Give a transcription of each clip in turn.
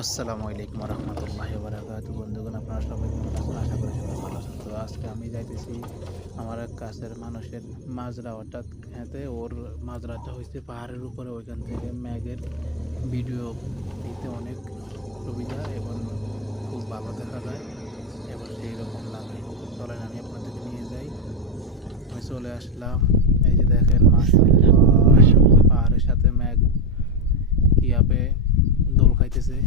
আসসালামু আলাইকুম রহমতুল্লাহি ওয়া বারাকাতুহু। বন্ধুগণ, আপনারা সবাই কেমন আছেন? আশা করি সবাই ভালো আছেন। তো আজকে আমি যাইতেছি আমার এক কাছের মানুষের মাজরা, হঠাৎ খেতে ওর মাজরাটা হয়েছে পাহাড়ের উপরে। ওইখান থেকে ম্যাগের ভিডিও দিতে অনেক সুবিধা এবং খুব ভালো দেখা যায় এবং সেই রকম লাগে। চলেন আমি আপনাদেরকে নিয়ে যাই। আমি চলে আসলাম। এই যে দেখেন, মাশাআল্লাহ, পাহাড়ের সাথে ম্যাগ কিভাবে দোল খাইতেছে।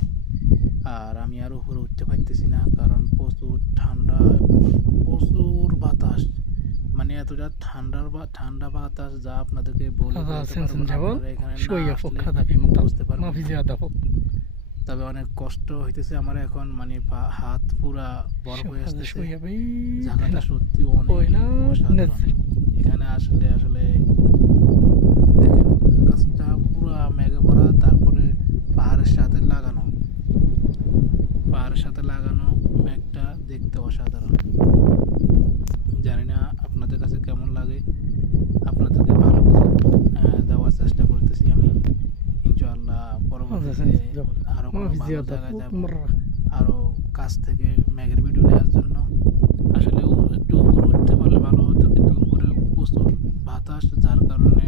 আর আমি আর উপরে উঠতে পারতেছি না, কারণ প্রচুর ঠান্ডা এবং প্রচুর বাতাস। মানে এতটা ঠান্ডা বাতাস যা আপনাদেরকে বলে هذا বলতে পারবো سنسن না। جبل আপনারা এখানে না شوية فوق আসলে هذا في مطر বুঝতে ما পারবেন في না। زيادة فوق. তবে অনেক কষ্ট হইতেছে আমার এখন, মানে হাত পুরা বরফ شوف হয়ে هذا আসতেছে। شوية بعيد জায়গাটা هنا সত্যি অনেক وهنا অসাধারণ। نزل. এখানে আসলে আসলে দেখেন, আকাশটা পুরা মেঘে ভরা, তারপরে পাহাড়ের সাথে লাগানো মেঘটা দেখতে অসাধারণ। জানি না আপনাদের কাছে কেমন লাগে। আপনাদেরকে ভালো কিছু দেওয়ার চেষ্টা করতেছি আমি, ইনশাআল্লাহ। هذا পরবর্তীতে سنسن جبل আরো ما কোনো في ভালো زيادة জায়গায় فوق যাব, مرة. আরো কাছ থেকে ম্যাগের ভিডিও নেওয়ার জন্য। আসলে একটু উপরে উঠতে পারলে ভালো হতো, কিন্তু উপরে প্রচুর বাতাস, যার কারণে